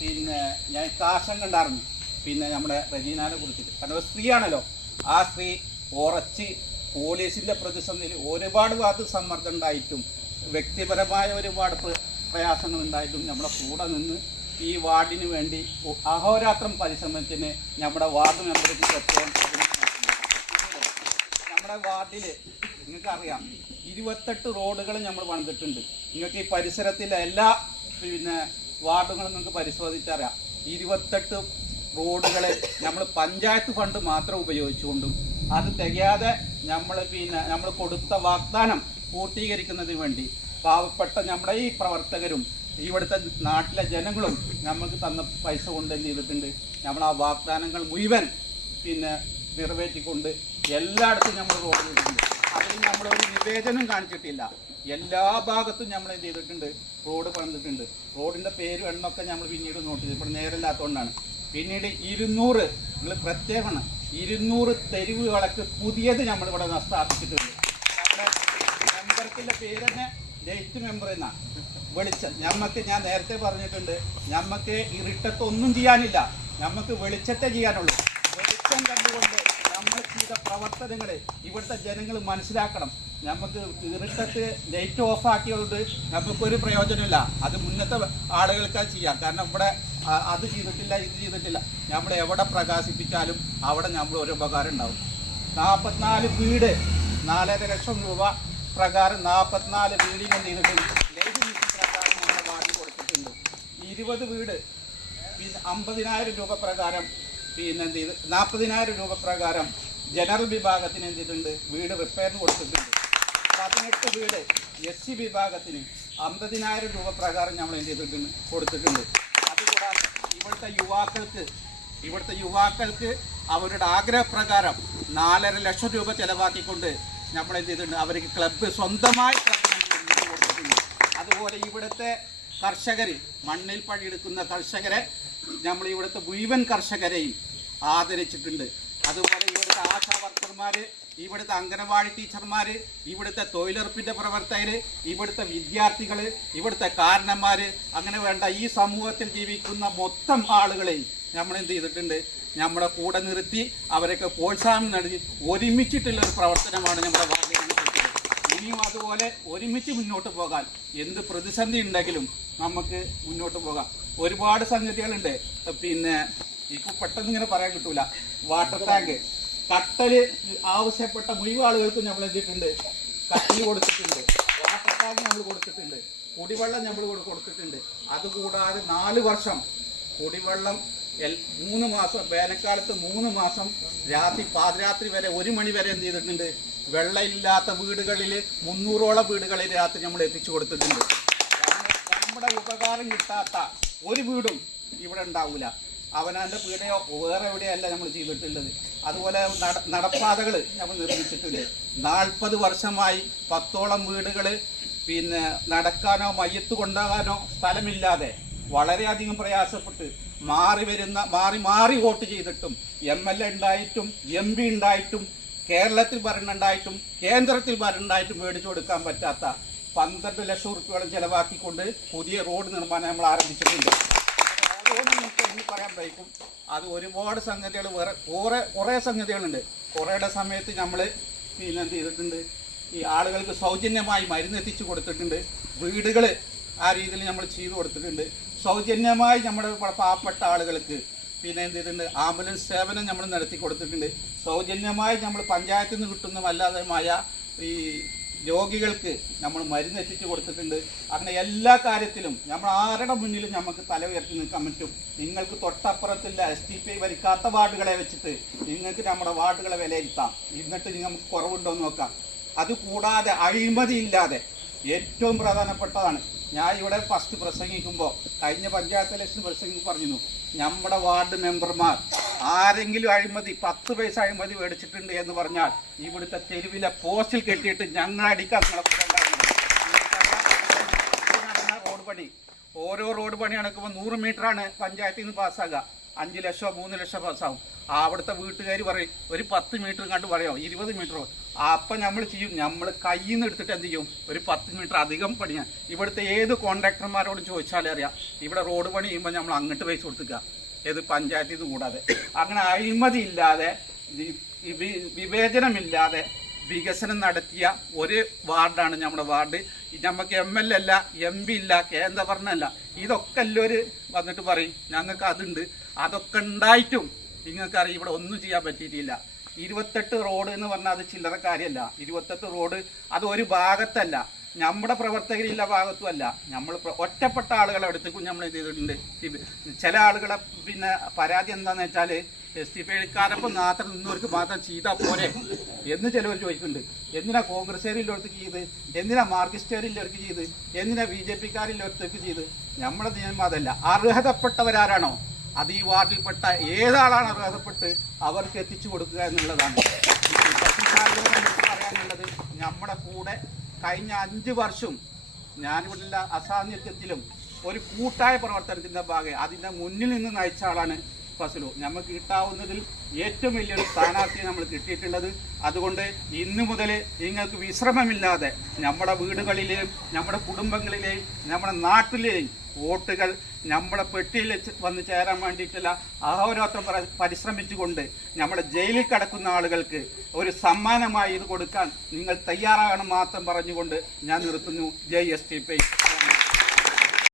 പിന്നെ ഞാൻ കാശം കണ്ടായിരുന്നു പിന്നെ നമ്മുടെ റജീനാനെ കുറിച്ചിട്ട്. കാരണം ഒരു സ്ത്രീയാണല്ലോ, ആ സ്ത്രീ ഉറച്ച് പോലീസിൻ്റെ പ്രതിസന്ധിയിൽ ഒരുപാട് ഭാഗത്ത് സമ്മർദ്ദം ഉണ്ടായിട്ടും വ്യക്തിപരമായ ഒരുപാട് പ്രയാസങ്ങൾ ഉണ്ടായിട്ടും നമ്മുടെ കൂടെ നിന്ന് ഈ വാർഡിന് വേണ്ടി അഹോരാത്രം പരിശ്രമത്തിന് നമ്മുടെ വാർഡ് മെമ്പർക്ക് പ്രത്യേകം. നമ്മുടെ വാർഡിൽ നിങ്ങൾക്കറിയാം 28 റോഡുകൾ നമ്മൾ പണിതിട്ടുണ്ട്. നിങ്ങൾക്ക് ഈ പരിസരത്തിലെ എല്ലാ പിന്നെ വാർഡുകളും നിങ്ങൾക്ക് പരിശോധിച്ചറിയാം. 28 റോഡുകളെ നമ്മൾ പഞ്ചായത്ത് ഫണ്ട് മാത്രം ഉപയോഗിച്ചുകൊണ്ടും അത് തികയാതെ നമ്മൾ കൊടുത്ത വാഗ്ദാനം പൂർത്തീകരിക്കുന്നതിന് വേണ്ടി പാവപ്പെട്ട നമ്മുടെ ഈ പ്രവർത്തകരും ഇവിടുത്തെ നാട്ടിലെ ജനങ്ങളും നമുക്ക് തന്ന പൈസ കൊണ്ട് എന്ത് ചെയ്തിട്ടുണ്ട്, നമ്മൾ ആ വാഗ്ദാനങ്ങൾ മുഴുവൻ നിറവേറ്റിക്കൊണ്ട് എല്ലായിടത്തും നമ്മൾ റോഡ് ചെയ്തിട്ടുണ്ട്. അതിൽ നമ്മളൊരു വിവേചനം കാണിച്ചിട്ടില്ല. എല്ലാ ഭാഗത്തും നമ്മൾ എന്ത് ചെയ്തിട്ടുണ്ട്, റോഡ് പണിതിട്ടുണ്ട്. റോഡിൻ്റെ പേരും എണ്ണമൊക്കെ നമ്മൾ പിന്നീട് നോട്ട് ചെയ്തു. ഇപ്പോൾ നേരമില്ലാത്തതുകൊണ്ടാണ്. പിന്നീട് 200 നിങ്ങൾ പ്രത്യേകമാണ് 200 തെരുവ് വിളക്ക് പുതിയത് നമ്മളിവിടെ സ്ഥാപിച്ചിട്ടുണ്ട്. നമ്മുടെ മെമ്പർക്കിൻ്റെ പേര് തന്നെ ലൈറ്റ് മെമ്പർ എന്നാണ്. വെളിച്ചം ഞാൻ നേരത്തെ പറഞ്ഞിട്ടുണ്ട്, നമുക്ക് ഇരുട്ടത്തൊന്നും ചെയ്യാനില്ല, നമുക്ക് വെളിച്ചത്തെ ചെയ്യാനുള്ളൂ. വെളിച്ചം കണ്ടുകൊണ്ട് നമ്മൾ ചെയ്ത പ്രവർത്തനങ്ങൾ ഇവിടുത്തെ ജനങ്ങൾ മനസ്സിലാക്കണം. നമുക്ക് ഇരുട്ടത്ത് ലൈറ്റ് ഓഫാക്കിയതുകൊണ്ട് നമുക്കൊരു പ്രയോജനമില്ല. അത് മുന്നത്തെ ആളുകൾക്ക് ചെയ്യാം. കാരണം ഇവിടെ അത് ചെയ്തിട്ടില്ല, ഇത് ചെയ്തിട്ടില്ല. നമ്മൾ എവിടെ പ്രകാശിപ്പിച്ചാലും അവിടെ നമ്മൾ ഒരു ഉപകാരം ഉണ്ടാവും. 44 വീട് 4.5 ലക്ഷം രൂപ പ്രകാരം 44 വീടിന് എന്ത് ചെയ്തിട്ടുണ്ട്, ലൈഫ് മിഷൻ പ്രകാരം നമ്മുടെ വാർഡിൽ കൊടുത്തിട്ടുണ്ട്. 20 വീട് 50,000 രൂപ പ്രകാരം എന്ത് ചെയ്ത് 40,000 രൂപ പ്രകാരം ജനറൽ വിഭാഗത്തിന് എന്ത് ചെയ്തിട്ടുണ്ട്, വീട് റിപ്പയറിന് കൊടുത്തിട്ടുണ്ട്. 18 വീട് SC വിഭാഗത്തിന് 50,000 രൂപ പ്രകാരം നമ്മൾ എന്ത് ചെയ്തിട്ടുണ്ട്, കൊടുത്തിട്ടുണ്ട്. അതുകൂടാതെ ഇവിടുത്തെ യുവാക്കൾക്ക് അവരുടെ ആഗ്രഹപ്രകാരം 4.5 ലക്ഷം രൂപ ചെലവാക്കിക്കൊണ്ട് നമ്മൾ എന്ത് ചെയ്തിട്ടുണ്ട്, അവർക്ക് ക്ലബ്ബ് സ്വന്തമായി കൊടുത്തിട്ടുണ്ട്. അതുപോലെ ഇവിടുത്തെ കർഷകർ, മണ്ണിൽ പണിയെടുക്കുന്ന കർഷകരെ നമ്മൾ ഇവിടുത്തെ മുഴുവൻ കർഷകരെയും ആദരിച്ചിട്ടുണ്ട്. അതുപോലെ ഇവിടുത്തെ ആശാ വർക്കർമാർ, ഇവിടുത്തെ അംഗനവാടി ടീച്ചർമാർ, ഇവിടുത്തെ തൊഴിലുറപ്പിൻ്റെ പ്രവർത്തകർ, ഇവിടുത്തെ വിദ്യാർത്ഥികൾ, ഇവിടുത്തെ കാരണന്മാർ, അങ്ങനെ വേണ്ട ഈ സമൂഹത്തിൽ ജീവിക്കുന്ന മൊത്തം ആളുകളെയും നമ്മൾ എന്ത് ചെയ്തിട്ടുണ്ട്, നമ്മുടെ കൂടെ നിർത്തി അവരൊക്കെ പ്രോത്സാഹനം നൽകി ഒരുമിച്ചിട്ടുള്ളൊരു പ്രവർത്തനമാണ് നമ്മുടെ വാർഡിൽ നടത്തിയത്. ഇനിയും അതുപോലെ ഒരുമിച്ച് മുന്നോട്ട് പോകാൻ എന്ത് പ്രതിസന്ധി ഉണ്ടെങ്കിലും നമുക്ക് മുന്നോട്ട് പോകാം. ഒരുപാട് സംഗതികളുണ്ട്. ഇപ്പോൾ പെട്ടെന്ന് ഇങ്ങനെ പറയാൻ കിട്ടൂല. വാട്ടർ ടാങ്ക്, കട്ടല് ആവശ്യപ്പെട്ട മുഴുവൻ ആളുകൾക്കും നമ്മൾ എന്തിട്ടുണ്ട്, കട്ടല് കൊടുത്തിട്ടുണ്ട്. വാട്ടർ ടാങ്ക് നമ്മൾ കൊടുത്തിട്ടുണ്ട്. കുടിവെള്ളം നമ്മൾ കൊടുത്തിട്ടുണ്ട്. അതുകൂടാതെ 4 വർഷം കുടിവെള്ളം 3 മാസം, വേനൽക്കാലത്ത് 3 മാസം പാതിരാത്രി വരെ 1 മണി വരെ എന്ത് ചെയ്തിട്ടുണ്ട്, വെള്ളമില്ലാത്ത വീടുകളിൽ 300ഓളം വീടുകളിൽ രാത്രി നമ്മൾ എത്തിച്ചു കൊടുത്തിട്ടുണ്ട്. നമ്മുടെ ഉപകാരം കിട്ടാത്ത ഒരു വീടും ഇവിടെ ഉണ്ടാവില്ല. അവനാൻ്റെ പീഡയോ വേറെ എവിടെയല്ല നമ്മൾ ചെയ്തിട്ടുള്ളത്. അതുപോലെ നടപ്പാതകൾ നമ്മൾ നിർമ്മിച്ചിട്ടുണ്ട്. 40 വർഷമായി 10ഓളം വീടുകൾ നടക്കാനോ മയ്യത്ത് കൊണ്ടുപോകാനോ സ്ഥലമില്ലാതെ വളരെയധികം പ്രയാസപ്പെട്ട് മാറി വോട്ട് ചെയ്തിട്ടും MLA ഉണ്ടായിട്ടും MP ഉണ്ടായിട്ടും കേരളത്തിൽ ഭരണമുണ്ടായിട്ടും കേന്ദ്രത്തിൽ ഭരണമുണ്ടായിട്ടും മേടിച്ചു കൊടുക്കാൻ പറ്റാത്ത 12 ലക്ഷം രൂപയോളം ചെലവാക്കിക്കൊണ്ട് പുതിയ റോഡ് നിർമ്മാണം നമ്മൾ ആരംഭിച്ചിട്ടുണ്ട്. എന്ന് പറയാൻ വയ്ക്കും. അത് ഒരുപാട് സംഗതികൾ, വേറെ കുറേ സംഗതികളുണ്ട്. കുറേയുടെ സമയത്ത് നമ്മൾ എന്ത് ചെയ്തിട്ടുണ്ട്, ഈ ആളുകൾക്ക് സൗജന്യമായി മരുന്ന് എത്തിച്ചു കൊടുത്തിട്ടുണ്ട്. വീടുകൾ ആ രീതിയിൽ നമ്മൾ ചെയ്തു കൊടുത്തിട്ടുണ്ട്. സൗജന്യമായി നമ്മുടെ പാവപ്പെട്ട ആളുകൾക്ക് എന്ത് ചെയ്തിട്ടുണ്ട്, ആംബുലൻസ് സേവനം നമ്മൾ നടത്തി കൊടുത്തിട്ടുണ്ട്. സൗജന്യമായി നമ്മൾ പഞ്ചായത്തിൽ നിന്ന് കിട്ടുന്നതല്ലാതെമായ ഈ രോഗികൾക്ക് നമ്മൾ മരുന്ന് എത്തിച്ചു കൊടുത്തിട്ടുണ്ട്. അങ്ങനെ എല്ലാ കാര്യത്തിലും നമ്മൾ ആരുടെ മുന്നിലും നമുക്ക് തല ഉയർത്തി നിൽക്കാൻ പറ്റും. നിങ്ങൾക്ക് തൊട്ടപ്പുറത്തുള്ള STP ഭരിക്കാത്ത വാർഡുകളെ വെച്ചിട്ട് നിങ്ങൾക്ക് നമ്മുടെ വാർഡുകളെ വിലയിരുത്താം. എന്നിട്ട് നിങ്ങൾക്ക് കുറവുണ്ടോ എന്ന് നോക്കാം. അതുകൂടാതെ അഴിമതിയില്ലാതെ ഏറ്റവും പ്രധാനപ്പെട്ടതാണ്. ഞാൻ ഇവിടെ ഫസ്റ്റ് പ്രസംഗിക്കുമ്പോൾ കഴിഞ്ഞ പഞ്ചായത്ത് ഇലക്ഷൻ പ്രസംഗിക്കുമ്പോൾ പറഞ്ഞിരുന്നു, നമ്മുടെ വാർഡ് മെമ്പർമാർ ആരെങ്കിലും അഴിമതി 10 പൈസ അഴിമതി മേടിച്ചിട്ടുണ്ട് എന്ന് പറഞ്ഞാൽ ഇവിടുത്തെ തെരുവിലെ പോസ്റ്റിൽ കെട്ടിയിട്ട് ഞങ്ങൾ അടിക്കാൻ റോഡ് പണി. ഓരോ റോഡ് പണി നടക്കുമ്പോൾ 100 മീറ്ററാണ് പഞ്ചായത്തിൽ നിന്ന് പാസ്സാകുക. 5 ലക്ഷമോ 3 ലക്ഷമോ പാസ്സാവും. അവിടുത്തെ വീട്ടുകാർ പറയും ഒരു 10 മീറ്റർ കണ്ട് പറയോ 20 മീറ്ററോ. അപ്പം നമ്മൾ ചെയ്യും, നമ്മൾ കയ്യിൽ നിന്ന് എടുത്തിട്ട് എന്ത് ചെയ്യും, ഒരു 10 മീറ്റർ അധികം പണിയാൻ. ഇവിടുത്തെ ഏത് കോൺട്രാക്ടർമാരോടും ചോദിച്ചാലേ അറിയാം, ഇവിടെ റോഡ് പണി ചെയ്യുമ്പോൾ നമ്മൾ അങ്ങോട്ട് പൈസ കൊടുക്കുക, ഏത് പഞ്ചായത്തിൽ നിന്ന് കൂടാതെ. അങ്ങനെ അഴിമതി ഇല്ലാതെ വിവേചനമില്ലാതെ വികസനം നടത്തിയ ഒരു വാർഡാണ് നമ്മുടെ വാർഡ്. നമുക്ക് MLA അല്ല, MP ഇല്ല, കേന്ദ്ര ഭരണമല്ല. ഇതൊക്കെ എല്ലാവരും വന്നിട്ട് പറയും ഞങ്ങൾക്ക് അതുണ്ട്. അതൊക്കെ ഉണ്ടായിട്ടും നിങ്ങൾക്കറിയാം ഇവിടെ ഒന്നും ചെയ്യാൻ പറ്റിയിട്ടില്ല. 28 റോഡ് എന്ന് പറഞ്ഞാൽ അത് ചില്ലറ കാര്യമല്ല. 28 റോഡ് അത് ഒരു ഭാഗത്തല്ല, നമ്മുടെ പ്രവർത്തകരില്ല ഭാഗത്തുമല്ല, നമ്മൾ ഒറ്റപ്പെട്ട ആളുകളെ അടുത്തേക്കും നമ്മൾ ഇത് ചെയ്തിട്ടുണ്ട്. ചില ആളുകളെ പിന്നെ പരാതി എന്താണെന്ന് വെച്ചാൽ STPക്കാരപ്പം മാത്രം നിന്നവർക്ക് മാത്രം ചെയ്താൽ പോരെ എന്ന് ചിലവർ ചോദിക്കുന്നുണ്ട്. എന്തിനാ കോൺഗ്രസ്സുകാരില്ലവർക്ക് ചെയ്ത്, എന്തിനാ മാർക്സിസ്റ്റുകാരില്ലവർക്ക് ചെയ്ത്, എന്തിനാ BJPക്കാരില്ലവർക്ക് ചെയ്ത്? നമ്മുടെ നിയമം അതല്ല. അർഹതപ്പെട്ടവരാരാണോ അത് ഈ വാർഡിൽപ്പെട്ട ഏതാളാണ് അർഹതപ്പെട്ട് അവർക്ക് എത്തിച്ചു കൊടുക്കുക എന്നുള്ളതാണ് പറയാനുള്ളത്. നമ്മുടെ കൂടെ കഴിഞ്ഞ 5 വർഷം ഞാനിവിടെയുള്ള അസാന്നിധ്യത്തിലും ഒരു കൂട്ടായ പ്രവർത്തനത്തിൻ്റെ ഭാഗം അതിൻ്റെ മുന്നിൽ നിന്ന് നയിച്ച ആളാണ് ഫസലു. നമുക്ക് കിട്ടാവുന്നതിൽ ഏറ്റവും വലിയൊരു സ്ഥാനാർത്ഥിയെ നമ്മൾ കിട്ടിയിട്ടുള്ളത്. അതുകൊണ്ട് ഇന്നു മുതൽ നിങ്ങൾക്ക് വിശ്രമമില്ലാതെ നമ്മുടെ വീടുകളിലെയും നമ്മുടെ കുടുംബങ്ങളിലെയും നമ്മുടെ നാട്ടിലെയും വോട്ടുകൾ നമ്മുടെ പെട്ടിയിൽ വന്ന് ചേരാൻ വേണ്ടിയിട്ടുള്ള അഹോരാത്രം പരിശ്രമിച്ചുകൊണ്ട് നമ്മുടെ ജയിലിൽ കിടക്കുന്ന ആളുകൾക്ക് ഒരു സമ്മാനമായി ഇത് കൊടുക്കാൻ നിങ്ങൾ തയ്യാറാകണം മാത്രം പറഞ്ഞുകൊണ്ട് ഞാൻ നിർത്തുന്നു. ജയ് STP.